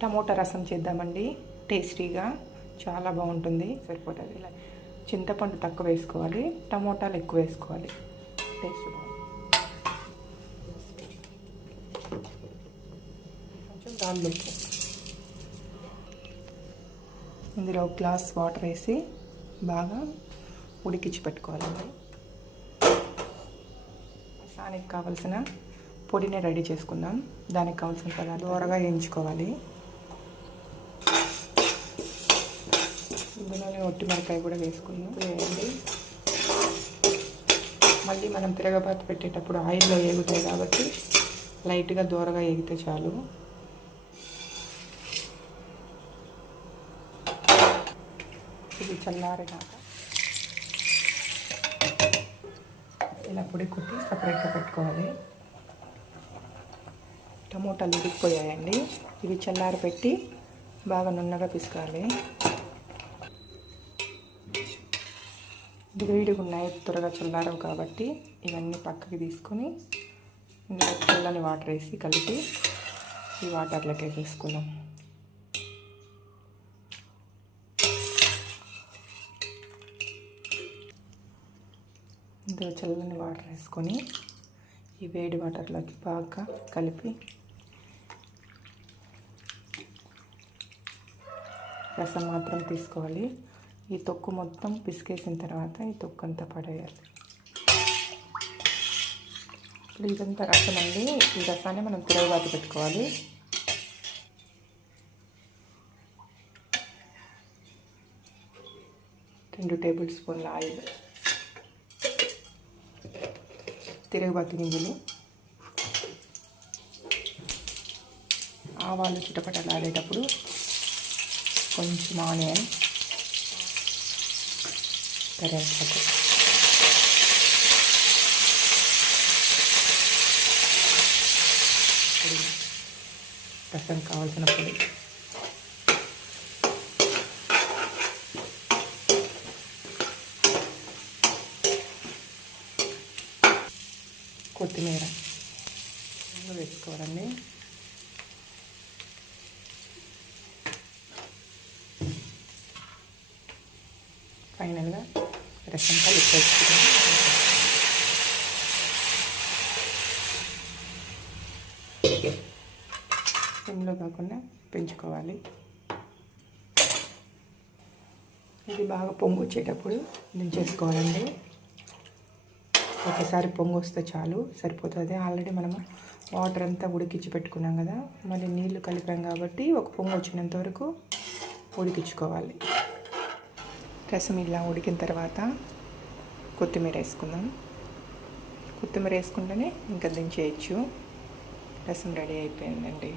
Tomato రసం చేద్దామండి. టేస్టీగా చాలా బాగుంటుంది. సరిపోతుంది. ఇలా చింతపండు తక్కువ వేసుకోవాలి, టమోటాలు ఎక్కువ వేసుకోవాలి. టేస్ట్ కొంచెం దానిలో ఇందులో ఒక గ్లాస్ వాటర్ వేసి బాగా ఉడికించి పెట్టుకోవాలండి. దానికి కావలసిన పొడిని రెడీ చేసుకుందాం. దానికి కావాల్సిన పదార్థాలు దూరగా వేయించుకోవాలి. ఇందులోనే ఒట్టి మిరపకాయ కూడా వేసుకుందాం. వేయండి. మళ్ళీ మనం తిరగబాతు పెట్టేటప్పుడు ఆయిల్లో వేగుతాయి కాబట్టి లైట్గా దూరగా వేగితే చాలు. ఇది చల్లారినాక ఇలా పొడి కొట్టి సపరేట్గా పెట్టుకోవాలి. టమోటాలు ఉడికిపోయాయండి. ఇవి చల్లారి పెట్టి బాగా నున్నగా పిసుకోవాలి. ఇది వేడిగా ఉన్నాయి, త్వరగా చల్లారవు కాబట్టి ఇవన్నీ పక్కకి తీసుకొని ఇందులో చల్లని వాటర్ వేసి కలిపి ఈ వాటర్లోకి వేసుకుందాం. ఇందులో చల్లని వాటర్ వేసుకొని ఈ వేడి వాటర్లోకి బాగా కలిపి రసం మాత్రం తీసుకోవాలి. ఈ తొక్కు మొత్తం పిసికేసిన తర్వాత ఈ తొక్కు అంతా పడేయాలి. ఇప్పుడు ఇదంతా రసం అండి. ఈ రసాన్ని మనం తిరగబాతు పెట్టుకోవాలి. రెండు టేబుల్ స్పూన్ల ఆయిల్, తిరగబాతు గింజలు, ఆవాలు చిటపటలాడేటప్పుడు కొంచెం ఆనియన్, కరివేపాకు, రసం కావాల్సిన పొడి, కొత్తిమీర వేసుకోవాలండి. ఫైనల్గా రసం కలిపేసుకుంటాం. సిమ్లో కాకుండా పెంచుకోవాలి. ఇది బాగా పొంగు వచ్చేటప్పుడు దించేసుకోవాలండి. ఒకసారి పొంగు వస్తే చాలు, సరిపోతుంది. ఆల్రెడీ మనము వాటర్ అంతా ఉడికించి పెట్టుకున్నాం కదా, మళ్ళీ నీళ్లు కలిపాం కాబట్టి ఒక పొంగు వచ్చినంత వరకు ఉడికించుకోవాలి. రసం ఇలా ఉడికిన తర్వాత కొత్తిమీర వేసుకుందాం. కొత్తిమీర వేసుకుంటేనే ఇంకా దించేయచ్చు. రసం రెడీ అయిపోయిందండి.